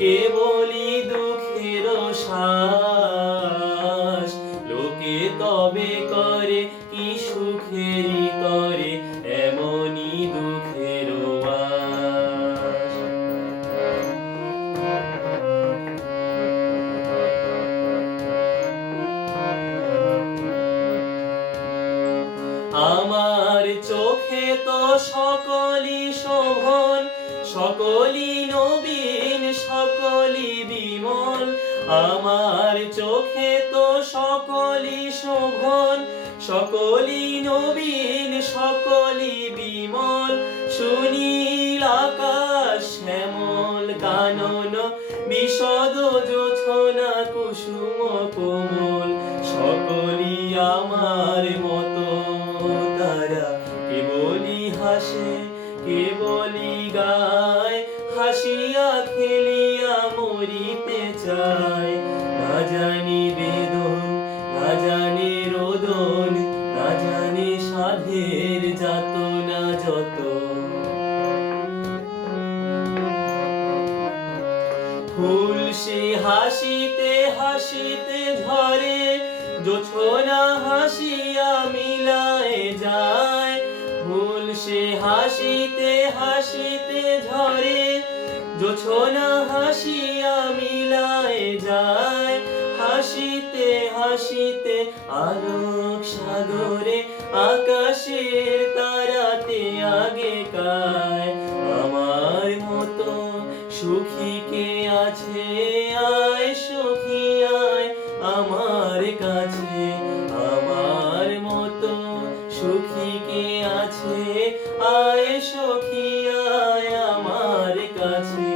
কে বলি দুঃখের শ্বাস। লোকে তবে করে কি সুখেরই করে এমনই দুঃখের আমার চোখে তো সকলই শোভন সকলই নবীন সকলই বিমল। আমার চোখে তো সকলই শোভন সকলই নবীন সকলই বিমল। সুনীল আকাশ শ্যামল কানন, বিশদ জোছনা কুসুম কোমল। সকলই আমার মতো তারা কেবলই হাসে কেবলই গায়, হাসিয়া খেলিয়া মরিতে চায়। না জানি বেদন, না জানি রোদন, না জানি সাধের যাতনা যত ফুল সে হাসিতে হাসিতে ঝরে, জোছনা হাসিয়া মিলায় সে হাসিতে হাসিতে ঝরে, জোছনা হাসিয়া মিলায় যায়। হাসিতে হাসিতে আলোক সাগরে, আকাশের তারাতে আগে কায়। আমার মতো সুখী কে আছে আছে আয় সখী আয় আমার কাছে।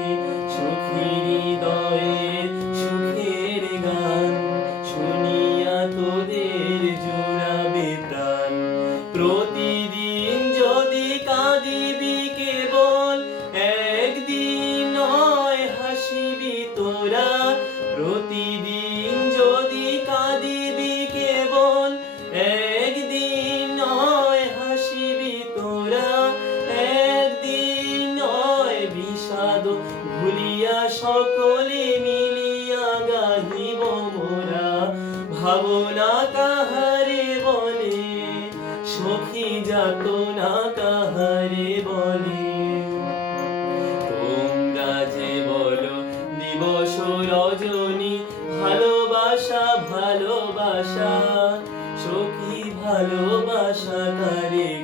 সুখী হৃদয়ের সুখের গান শুনিয়া তোদের জুড়াবে প্রাণ। প্রতিদিন ভুলিয়া সকলে মিলিয়া গাহিব মোরা। ভাবনা কাহারে বলে, সখী যাত না কাহারে বলে। তোমরা যে বলো, দিবস রজনী, ভালোবাসা ভালোবাসা। সখী ভালোবাসা কারে